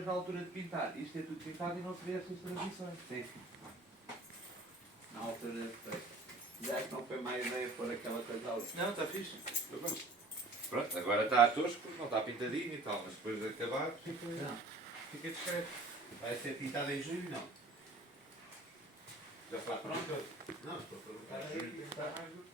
depois na altura de pintar, isto é tudo pintado e não se vê essas transições. Sim. Na altura foi. Já é que não foi má ideia pôr aquela coisa ali. Não, está fixe. Pronto, agora está a tosco porque não está pintadinho e tal, mas depois de acabar fica discreto. Vai ser pintado em julho, não? Já está pronto? Não, estou a perguntar Julho aí. está mais do que